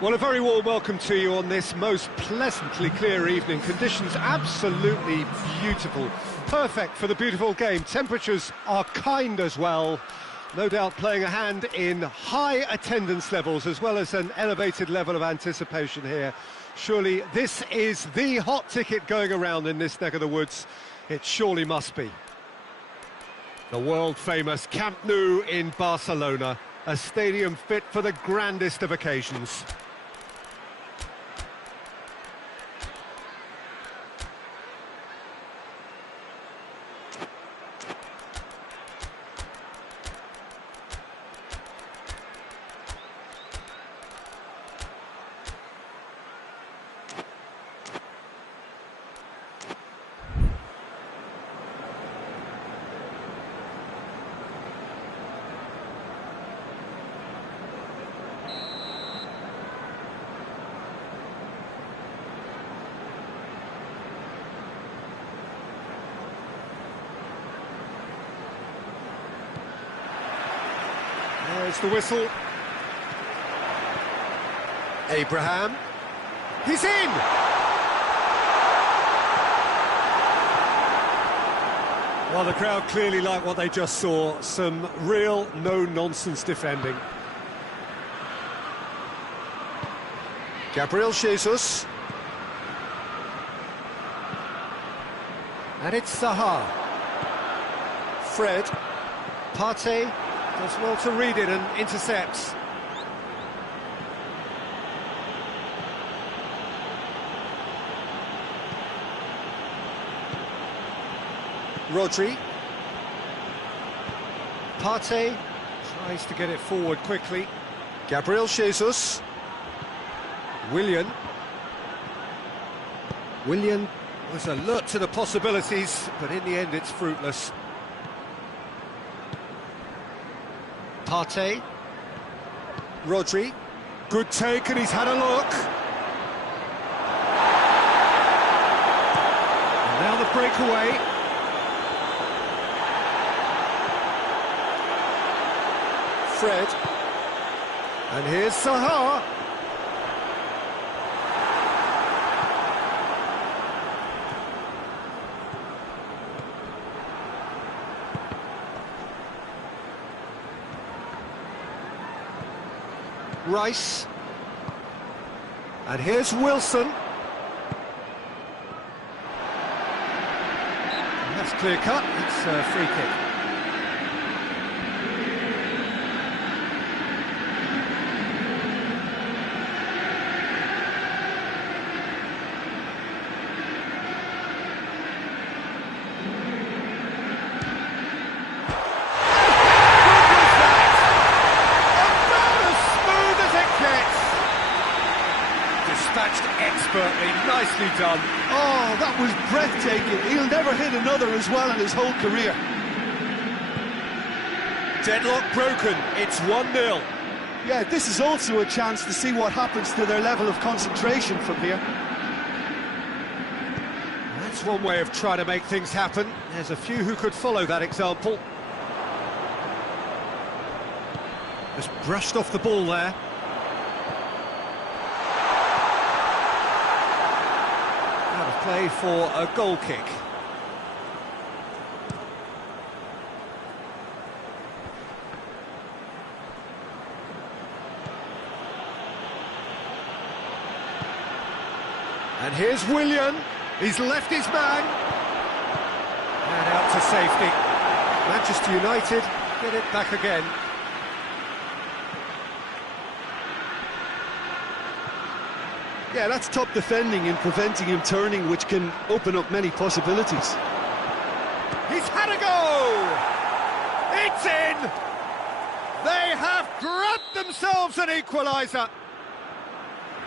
Well, a very warm welcome to you on this most pleasantly clear evening. Conditions absolutely beautiful. Perfect for the beautiful game. Temperatures are kind as well. No doubt playing a hand in high attendance levels as well as an elevated level of anticipation here. Surely this is the hot ticket going around in this neck of the woods. It surely must be. The world-famous Camp Nou in Barcelona, a stadium fit for the grandest of occasions. There's the whistle. Abraham. He's in! Well, the crowd clearly like what they just saw. Some real no-nonsense defending. Gabriel Jesus. And it's Zaha. Fred. Partey. Does well to read it and intercepts. Rodri. Partey tries to get it forward quickly. Gabriel Jesus. Willian was alert to the possibilities, but in the end it's fruitless. Partey. Rodri. Good take, and he's had a look. And now the breakaway. Fred. And here's Zaha. Rice. And here's Wilson. And that's clear cut, it's a free kick. Dispatched expertly, nicely done. Oh, that was breathtaking. He'll never hit another as well in his whole career. Deadlock broken, it's 1-0. Yeah, this is also a chance to see what happens to their level of concentration from here. That's one way of trying to make things happen. There's a few who could follow that example. Just brushed off the ball there. Play for a goal kick. And here's Willian. He's left his man. And out to safety. Manchester United get it back again. Yeah, that's top defending and preventing him turning, which can open up many possibilities. He's had a go! It's in! They have grabbed themselves an equaliser.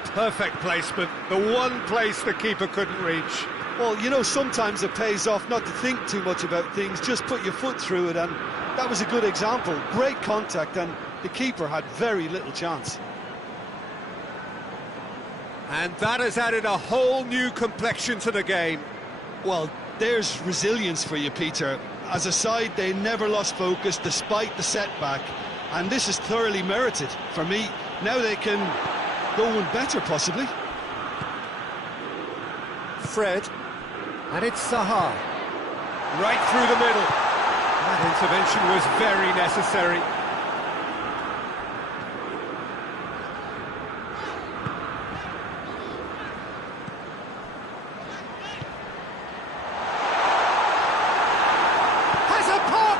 Perfect placement, the one place the keeper couldn't reach. Well, you know, sometimes it pays off not to think too much about things, just put your foot through it, and that was a good example. Great contact, and the keeper had very little chance. And that has added a whole new complexion to the game. Well, there's resilience for you, Peter. As a side, they never lost focus despite the setback, and this is thoroughly merited for me. Now they can go one better, possibly. Fred, and it's Zaha. Right through the middle. That intervention was very necessary. Has a pop!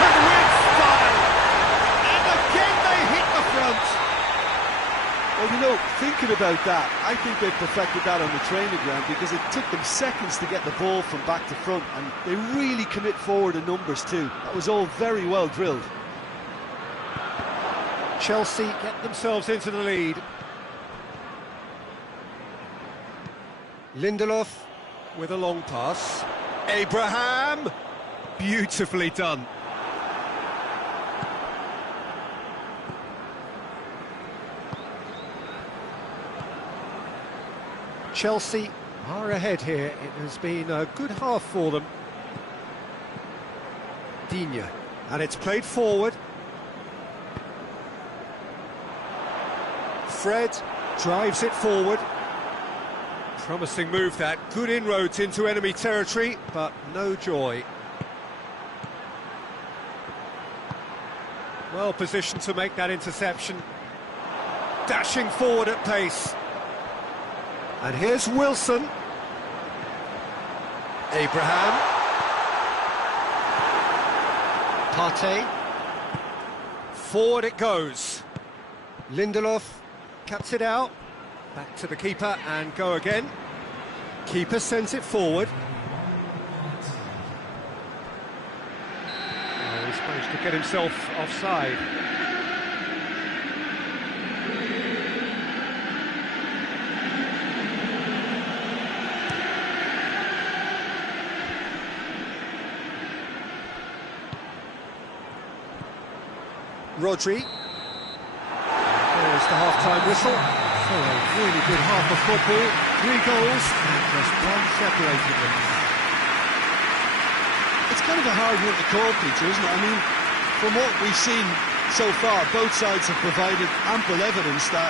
Second with style! And again they hit the front. Well, you know, thinking about that, I think they perfected that on the training ground because it took them seconds to get the ball from back to front, and they really commit forward in numbers too. That was all very well drilled. Chelsea get themselves into the lead. Lindelof with a long pass. Abraham! Beautifully done. Chelsea are ahead here. It has been a good half for them. Digne, and it's played forward. Fred drives it forward. Promising move that. Good inroads into enemy territory, but no joy. Well positioned to make that interception. Dashing forward at pace. And here's Wilson. Abraham. Partey. Forward it goes. Lindelof cuts it out. Back to the keeper and go again. Keeper sends it forward. Oh, he's managed to get himself offside. Rodri. There's the half-time whistle. So a really good half of football. 3 goals and just one separated them. It's kind of a hard one to call, Peter, isn't it? I mean, from what we've seen so far, both sides have provided ample evidence that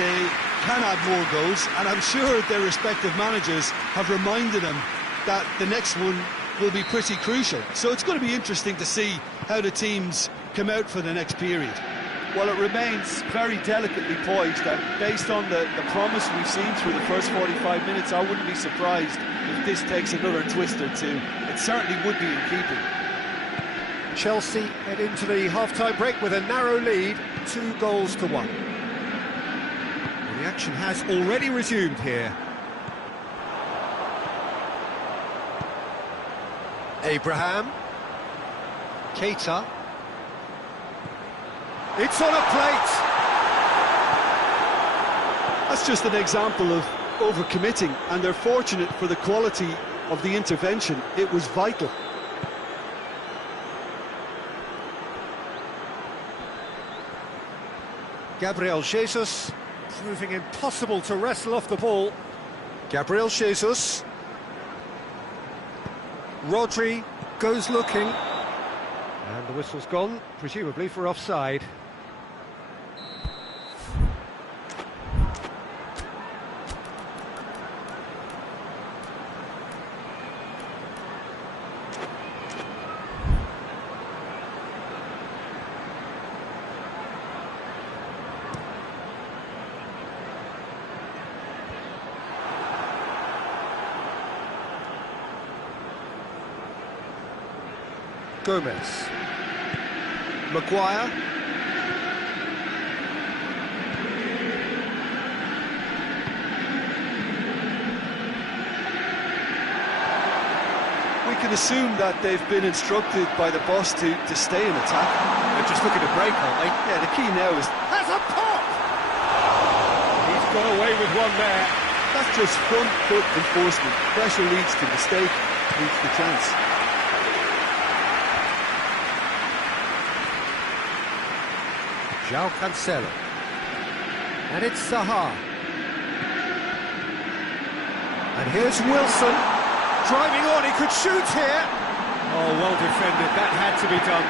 they can add more goals, and I'm sure their respective managers have reminded them that the next one will be pretty crucial. So it's going to be interesting to see how the teams come out for the next period. Well, it remains very delicately poised, and based on the promise we've seen through the first 45 minutes, I wouldn't be surprised if this takes another twist or two. It certainly would be in keeping. Chelsea head into the half-time break with a narrow lead, 2 goals to 1. And the action has already resumed here. Abraham. Keita. It's on a plate! That's just an example of overcommitting, and they're fortunate for the quality of the intervention. It was vital. Gabriel Jesus, proving impossible to wrestle off the ball. Gabriel Jesus. Rodri goes looking. And the whistle's gone, presumably for offside. Gomez. Maguire. We can assume that they've been instructed by the boss to stay in attack. They're just looking to break, aren't they? Yeah, the key now is... Has a pop! He's got away with one there. That's just front foot enforcement. Pressure leads to mistake, leads to chance. João Cancelo. And it's Zaha. And here's Wilson. Driving on, he could shoot here. Oh, well defended, that had to be done.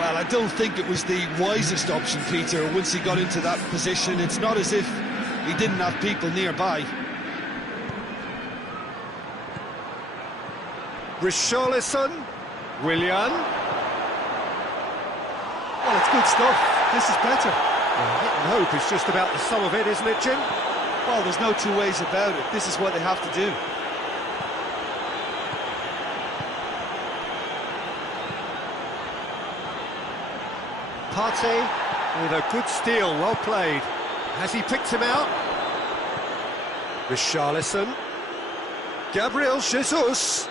Well, I don't think it was the wisest option, Peter, once he got into that position. It's not as if he didn't have people nearby. Richarlison, Willian. Well, it's good stuff. This is better. Well, hit and hope is just about the sum of it, isn't it, Jim? Well, there's no two ways about it. This is what they have to do. Partey with a good steal, well played. Has he picked him out? Richarlison. Gabriel Jesus.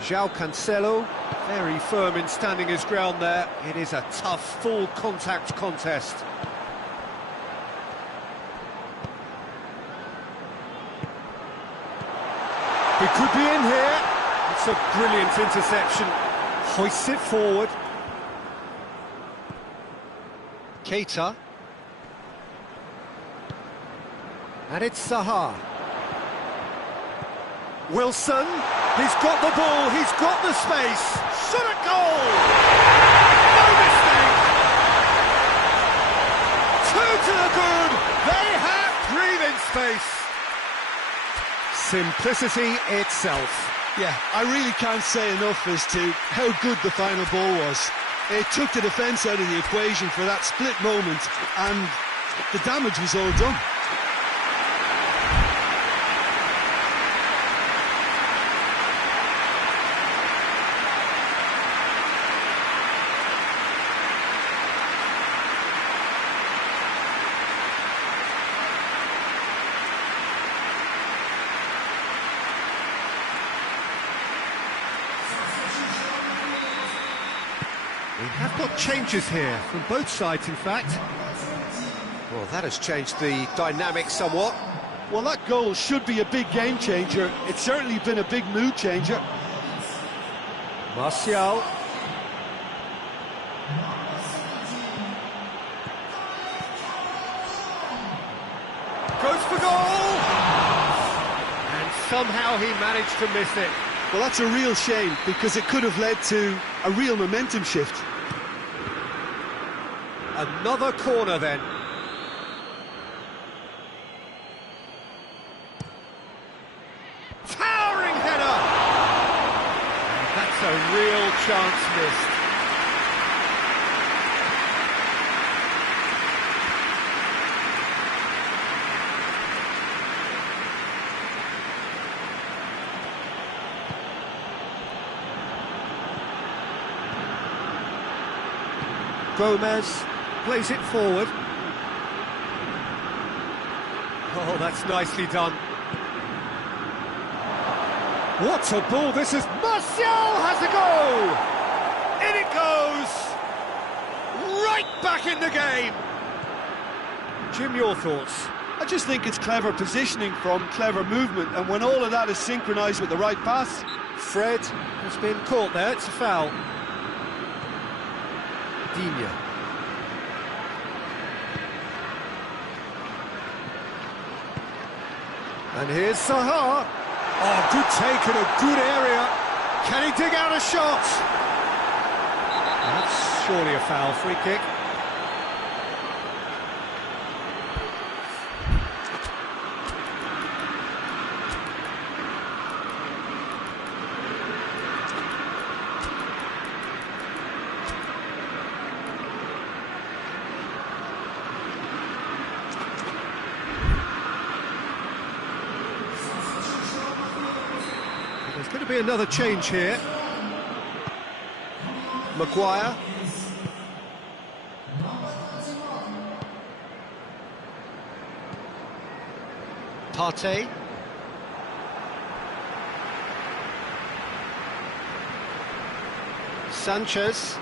João Cancelo, very firm in standing his ground there. It is a tough, full contact contest. He could be in here. It's a brilliant interception. Hoists it forward. Keita. And it's Zaha. Wilson. He's got the ball, he's got the space. Shot at goal! No mistake! Two to the good! They have breathing space. Simplicity itself. Yeah, I really can't say enough as to how good the final ball was. It took the defence out of the equation for that split moment, and the damage was all done. We have got changes here, from both sides in fact. Well, that has changed the dynamic somewhat. Well, that goal should be a big game changer. It's certainly been a big mood changer. Martial. Goes for goal! And somehow he managed to miss it. Well, that's a real shame, because it could have led to a real momentum shift. Another corner then. Towering header! And that's a real chance missed. Gomez plays it forward. Oh, that's nicely done. What a ball this is! Martial has a go! In it goes! Right back in the game! Jim, your thoughts? I just think it's clever positioning from clever movement, and when all of that is synchronised with the right pass... Fred has been caught there, it's a foul. Digne. And here's Zaha. Oh, good take in a good area. Can he dig out a shot? That's surely a foul, free kick. There's going to be another change here. Maguire. Partey. Sanchez.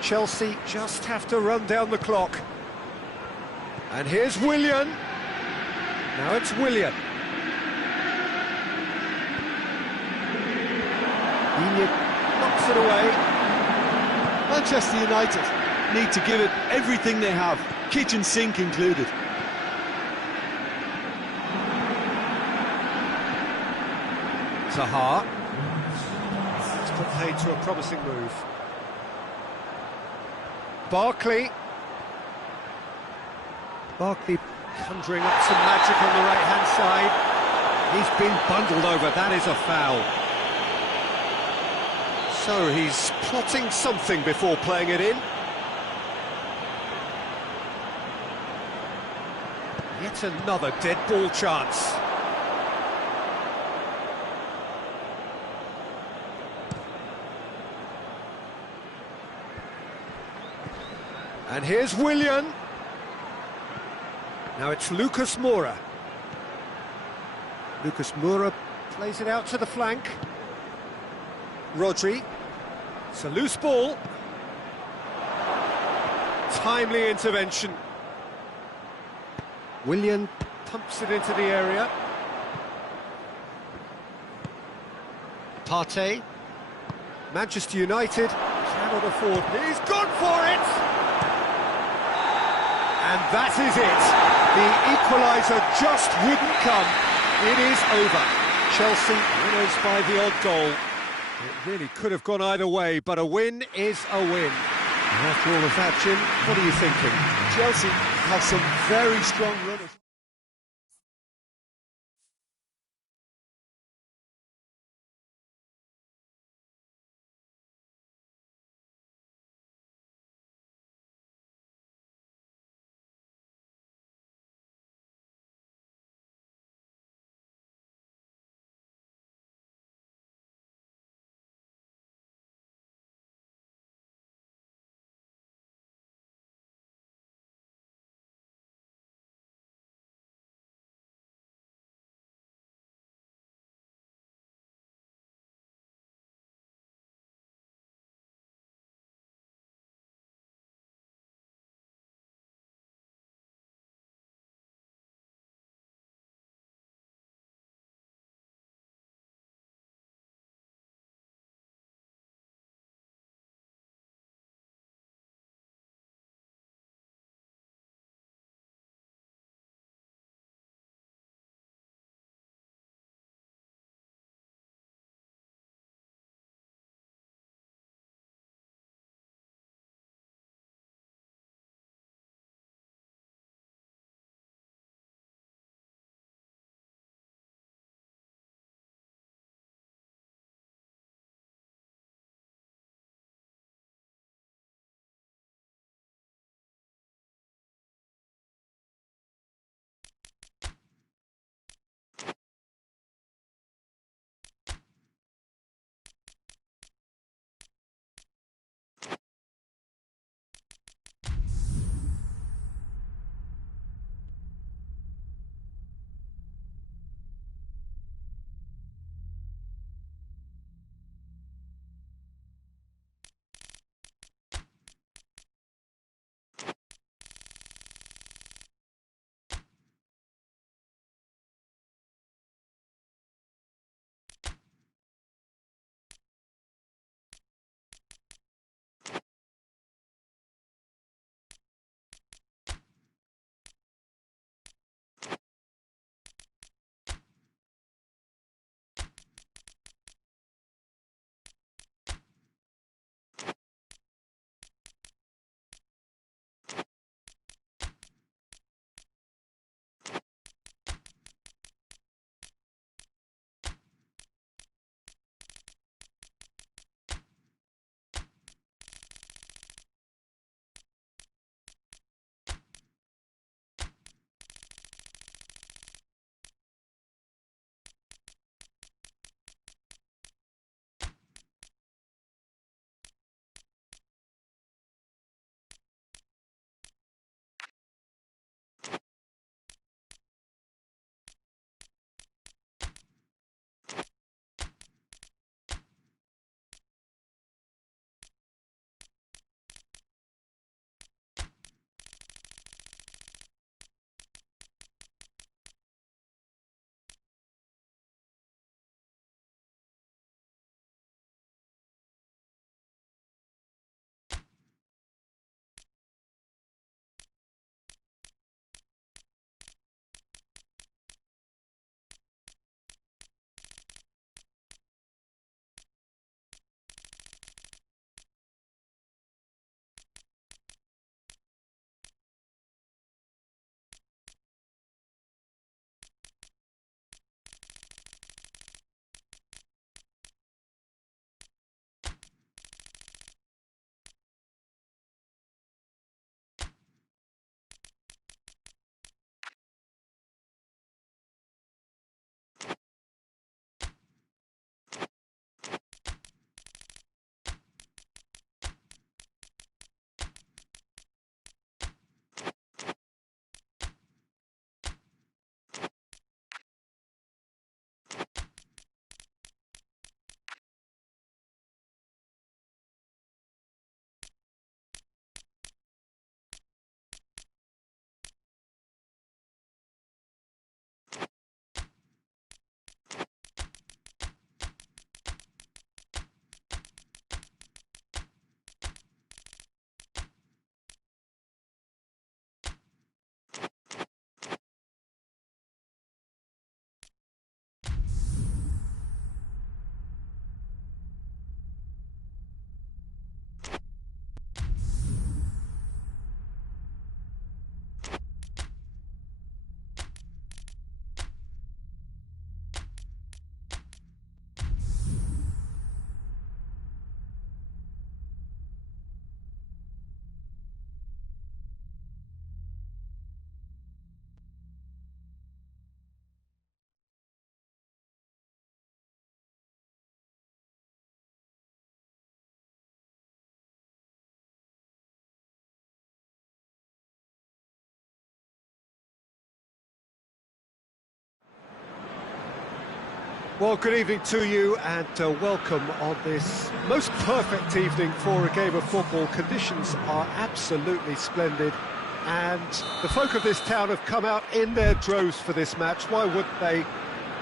Chelsea just have to run down the clock. And here's Willian. Now it's Willian. Knocks it away. Manchester United need to give it everything they have, kitchen sink included. Zaha. put paid to a promising move. Barkley conjuring up some magic on the right-hand side. He's been bundled over, that is a foul. So he's plotting something before playing it in. Yet another dead ball chance. And here's Willian. Now it's Lucas Moura. Lucas Moura plays it out to the flank. Rodri. It's a loose ball. Timely intervention. Willian pumps it into the area. Partey. Manchester United cannot afford. He's gone for it! And that is it. The equaliser just wouldn't come. It is over. Chelsea winners by the odd goal. It really could have gone either way, but a win is a win. And after all of that, Jim, what are you thinking? Chelsea have some very strong runners. Well, good evening to you and welcome on this most perfect evening for a game of football. Conditions are absolutely splendid and the folk of this town have come out in their droves for this match. Why wouldn't they?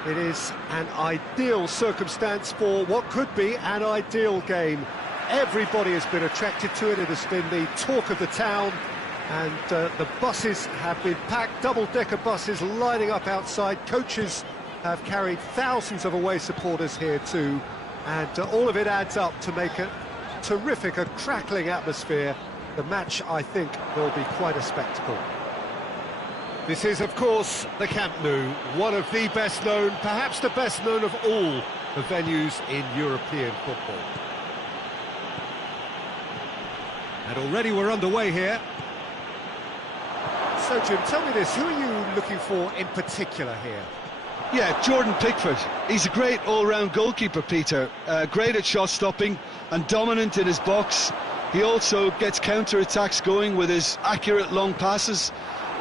It is an ideal circumstance for what could be an ideal game. Everybody has been attracted to it. It has been the talk of the town, and the buses have been packed, double-decker buses lining up outside. Coaches have carried thousands of away supporters here too, and all of it adds up to make a terrific, a crackling atmosphere. The match, I think, will be quite a spectacle. This is, of course, the Camp Nou, one of the best known, perhaps the best known of all the venues in European football. And already we're underway here. So, Jim, tell me this, who are you looking for in particular here? Yeah, Jordan Pickford. He's a great all-round goalkeeper, Peter. Great at shot stopping and dominant in his box. He also gets counter-attacks going with his accurate long passes.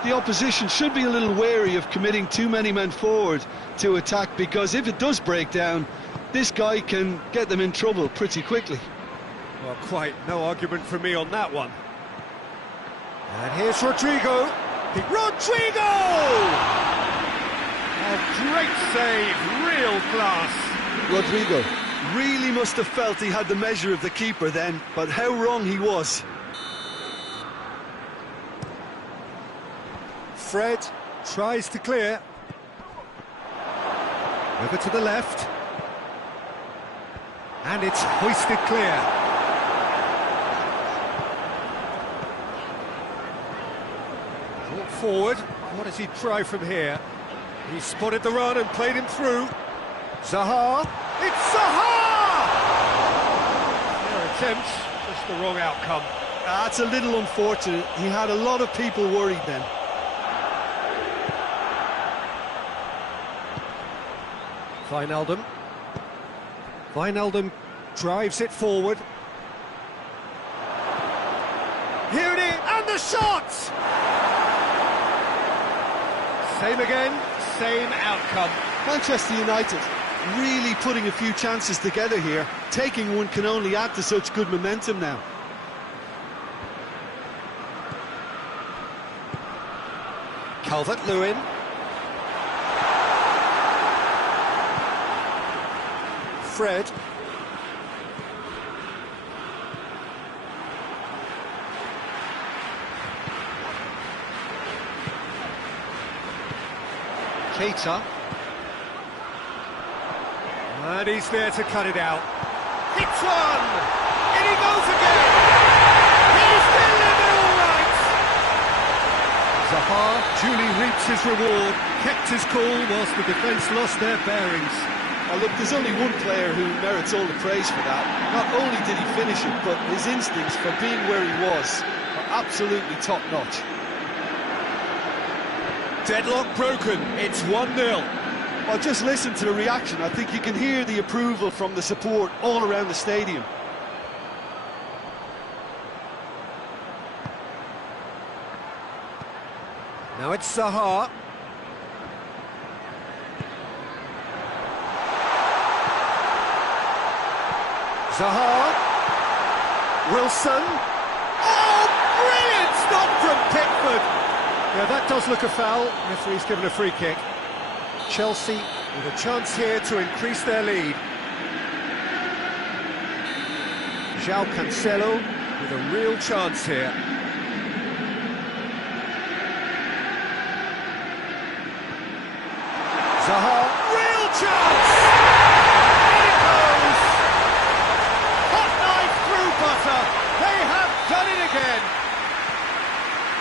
The opposition should be a little wary of committing too many men forward to attack, because if it does break down, this guy can get them in trouble pretty quickly. Well, quite no argument from me on that one. And here's Rodrigo. Rodrigo! A great save, real class. Rodrigo really must have felt he had the measure of the keeper then, but how wrong he was. Fred tries to clear. Over to the left. And it's hoisted clear. Brought forward. What does he try from here? He spotted the run and played him through. Zaha. It's Zaha! Their attempt, just the wrong outcome. That's a little unfortunate. He had a lot of people worried then. Wijnaldum drives it forward. Here it is, and the shot! Same again, same outcome. Manchester United really putting a few chances together here. Taking one can only add to such good momentum now. Calvert-Lewin. Fred. Keita. And he's there to cut it out. Hits one! In he goes again! He's delivered all right! Zaha duly reaps his reward, kept his cool whilst the defence lost their bearings. Oh, look, there's only one player who merits all the praise for that. Not only did he finish it, but his instincts for being where he was are absolutely top-notch. Deadlock broken, it's 1-0. Well, just listen to the reaction. I think you can hear the approval from the support all around the stadium. Now it's Zaha. Zaha. Wilson. Oh, brilliant stop from Pickford. Yeah, that does look a foul. Referee's given a free kick. Chelsea with a chance here to increase their lead. João Cancelo with a real chance here. Zaha, real chance! In it goes! Hot knife through butter. They have done it again.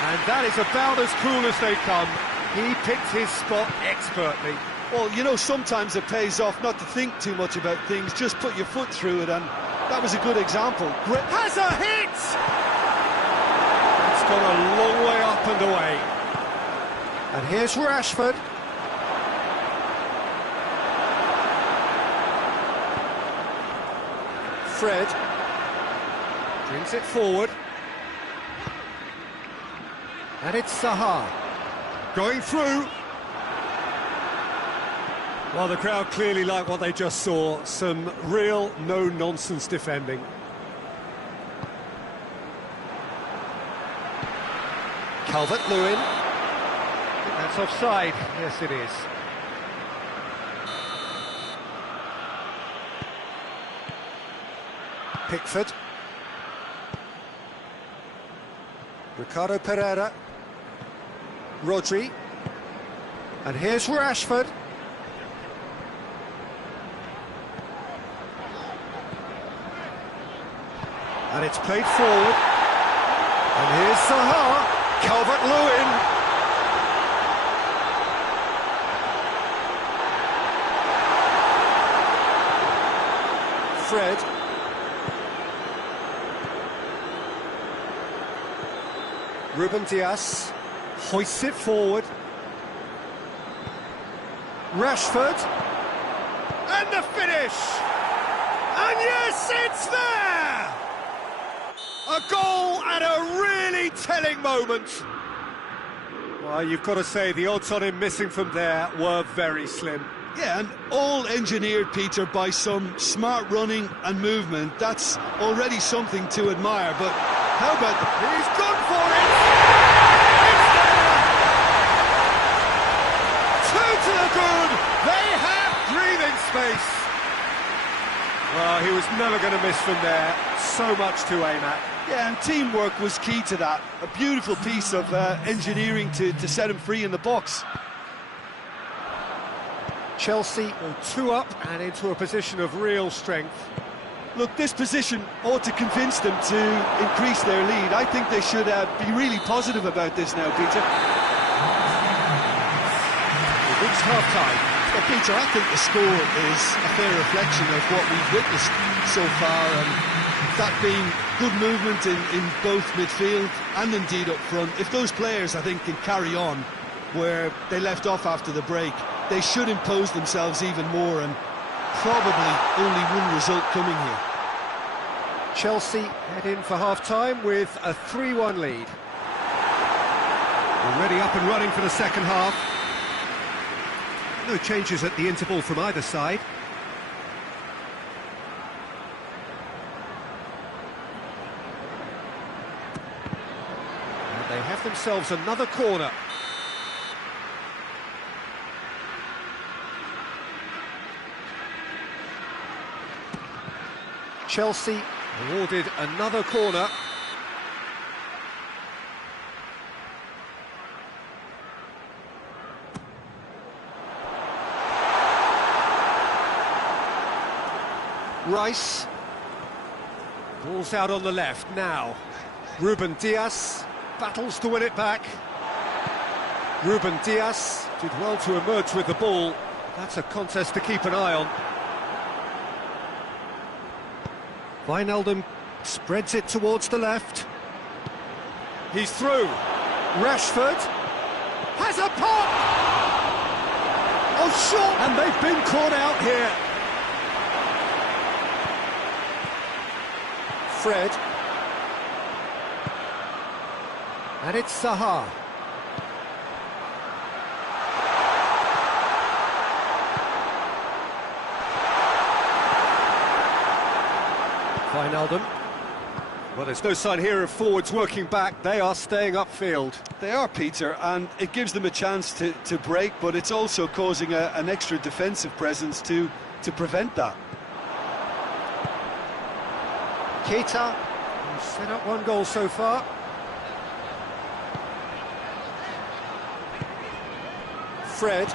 And that is about as cool as they come. He picked his spot expertly. Well, you know, sometimes it pays off not to think too much about things, just put your foot through it, and that was a good example. Has a hit! It's gone a long way up and away. And here's Rashford. Fred brings it forward. And it's Zaha. Going through. Well, the crowd clearly like what they just saw. Some real no-nonsense defending. Calvert-Lewin. I think that's offside. Yes, it is. Pickford. Ricardo Pereira. Rodri. And here's Rashford. And it's played forward. And here's Zaha. Calvert-Lewin. Fred. Ruben Dias hoists it forward. Rashford. And the finish! And yes, it's there! A goal at a really telling moment. Well, you've got to say the odds on him missing from there were very slim. Yeah, and all engineered, Peter, by some smart running and movement. That's already something to admire, but how about He's gone for it! It's there! Two to the good! They have breathing space! Well, he was never going to miss from there. So much to aim at. Yeah, and teamwork was key to that. A beautiful piece of engineering to set him free in the box. Chelsea go 2 up and into a position of real strength. Look, this position ought to convince them to increase their lead. I think they should be really positive about this now, Peter. It's half-time. Well, Peter, I think the score is a fair reflection of what we've witnessed so far, and that being good movement in both midfield and indeed up front. If those players, I think, can carry on where they left off after the break, they should impose themselves even more, and probably only one result coming here. Chelsea head in for half-time with a 3-1 lead. Already up and running for the second half. No changes at the interval from either side. And they have themselves another corner. Chelsea awarded another corner. Rice. Ball's out on the left now. Ruben Dias battles to win it back. Ruben Dias did well to emerge with the ball. That's a contest to keep an eye on. Wijnaldum spreads it towards the left. He's through. Rashford has a pop! Oh, short! And they've been caught out here. Fred. And it's Zaha. Wijnaldum. Well, there's no sign here of forwards working back. They are staying upfield. They are, Peter, and it gives them a chance to break, but it's also causing an extra defensive presence to prevent that. Keita, who's set up one goal so far. Fred.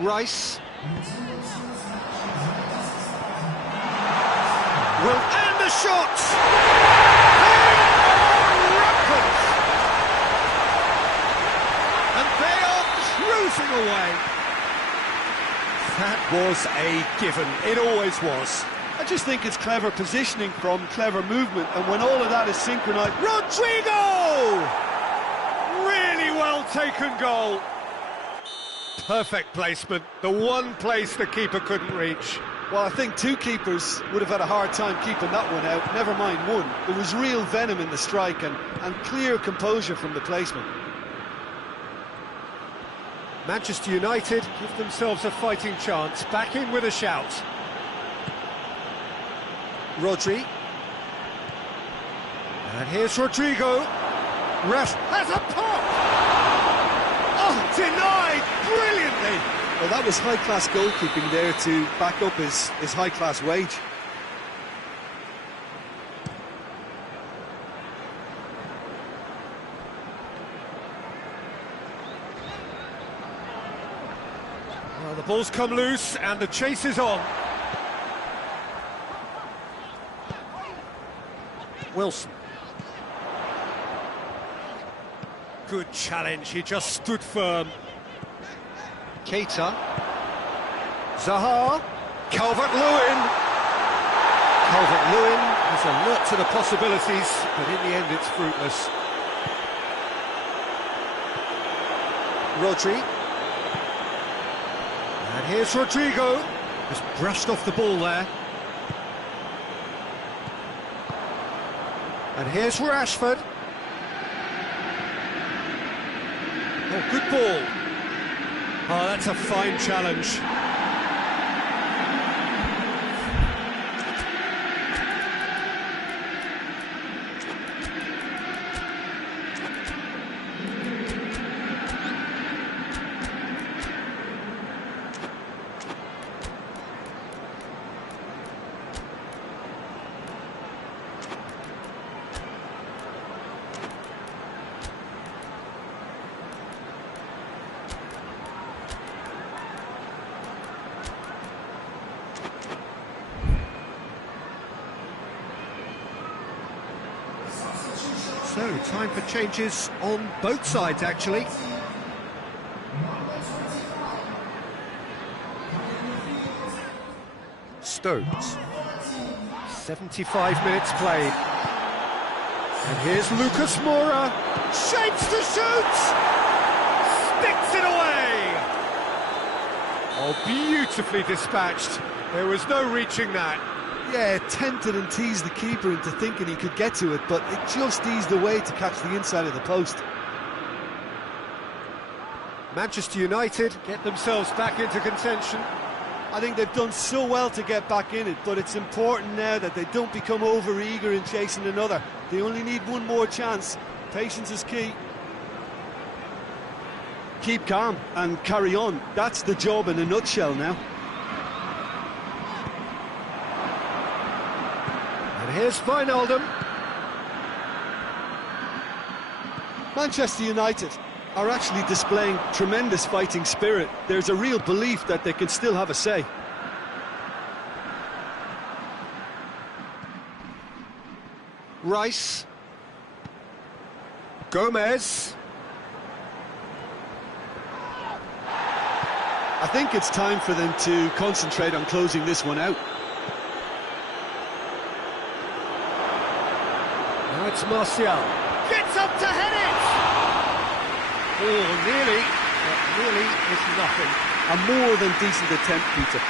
Rice. Will and the shot! They are rampant! And they are cruising away. That was a given. It always was. I just think it's clever positioning from clever movement, and when all of that is synchronised... Rodrigo! Really well taken goal. Perfect placement, the one place the keeper couldn't reach. Well, I think two keepers would have had a hard time keeping that one out, never mind one. There was real venom in the strike and clear composure from the placement. Manchester United give themselves a fighting chance, back in with a shout. Rodri. And here's Rodrigo. Ref has a pop! Oh, denied brilliantly! Well, that was high-class goalkeeping there to back up his high-class wage. Well, the ball's come loose and the chase is on. Wilson. Good challenge, he just stood firm. Keita. Zaha. Calvert-Lewin. Calvert-Lewin is alert to the possibilities, but in the end it's fruitless. Rodri. And here's Rodrigo. Just brushed off the ball there. And here's Rashford. Oh, good ball. Oh, that's a fine challenge. So, time for changes on both sides, actually. Stones. 75 minutes played. And here's Lucas Moura. Shapes to shoot! Sticks it away! Oh, beautifully dispatched. There was no reaching that. Yeah, tempted and teased the keeper into thinking he could get to it, but it just eased away to catch the inside of the post. Manchester United get themselves back into contention. I think they've done so well to get back in it, but it's important now that they don't become over-eager in chasing another. They only need one more chance. Patience is key. Keep calm and carry on. That's the job in a nutshell now. And here's Wijnaldum. Manchester United are actually displaying tremendous fighting spirit. There's a real belief that they can still have a say. Rice. Gomez. I think it's time for them to concentrate on closing this one out. Now it's Martial. Gets up to head it! Oh, nearly, but nearly is nothing. A more than decent attempt, Peter.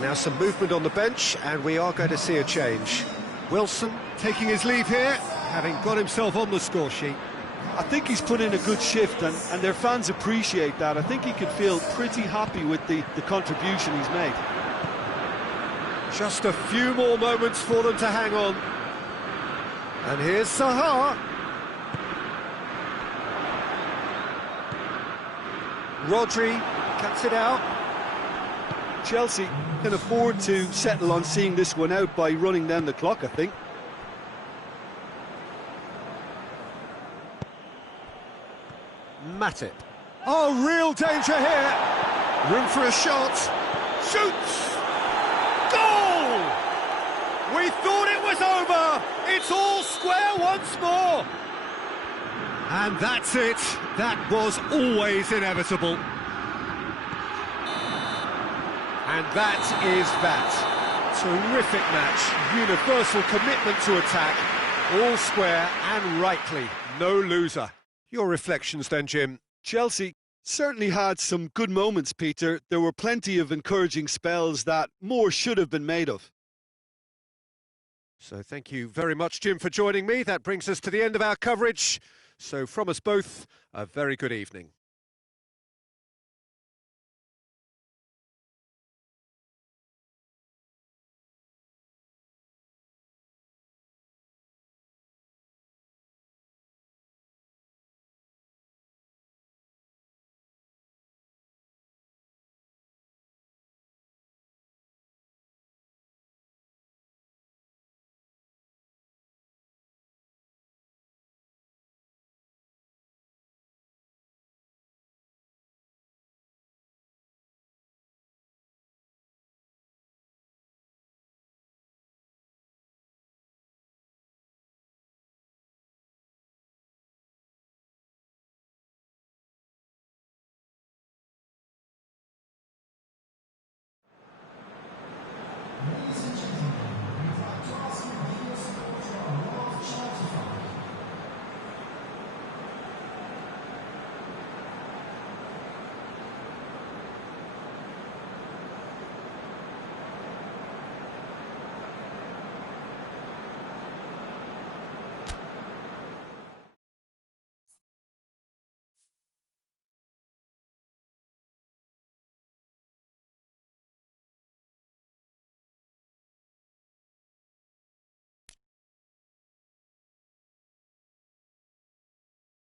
Now some movement on the bench, and we are going to see a change. Wilson taking his leave here, having got himself on the score sheet. I think he's put in a good shift, and their fans appreciate that. I think he can feel pretty happy with the contribution he's made. Just a few more moments for them to hang on. And here's Zaha. Rodri cuts it out. Chelsea can afford to settle on seeing this one out by running down the clock, I think. Matip. Oh, real danger here. Room for a shot. Shoots! Goal! We thought it was over. It's all square once more. And that's it. That was always inevitable. And that is that. Terrific match, universal commitment to attack, all square and rightly, no loser. Your reflections then, Jim? Chelsea certainly had some good moments, Peter. There were plenty of encouraging spells that more should have been made of. So thank you very much, Jim, for joining me. That brings us to the end of our coverage. So from us both, a very good evening.